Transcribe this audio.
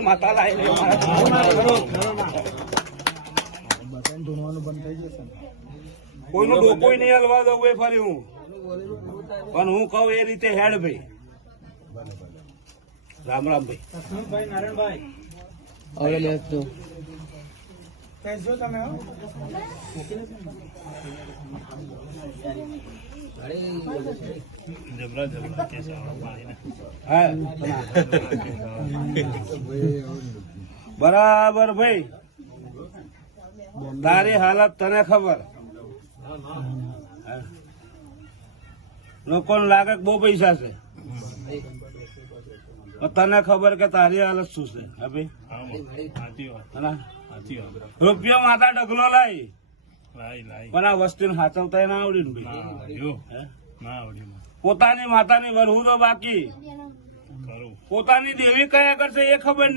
માતા લાઈ કોઈનો ડોકો નહીં હલવા દઉં એ ફરી હું પણ હું કહું એ રીતે હેડ ભાઈ. રામ રામ ભાઈ. નારાયણભાઈ હવે લેતો કહેજો તમે બરાબર ભાઈ. તારી હાલત તને ખબર. લોકોને લાગે કે બહુ પૈસા છે, તને ખબર કે તારી હાલત શું છે. હા ભાઈ, રૂપિયો માતા ડગલો લાઈ પણ આ વસ્તુ સાચવતા ના આવડી ને ભાઈ. પોતાની માતાની વરહુ તો બાકી, પોતાની દેવી કયા કરશે એ ખબર નહીં.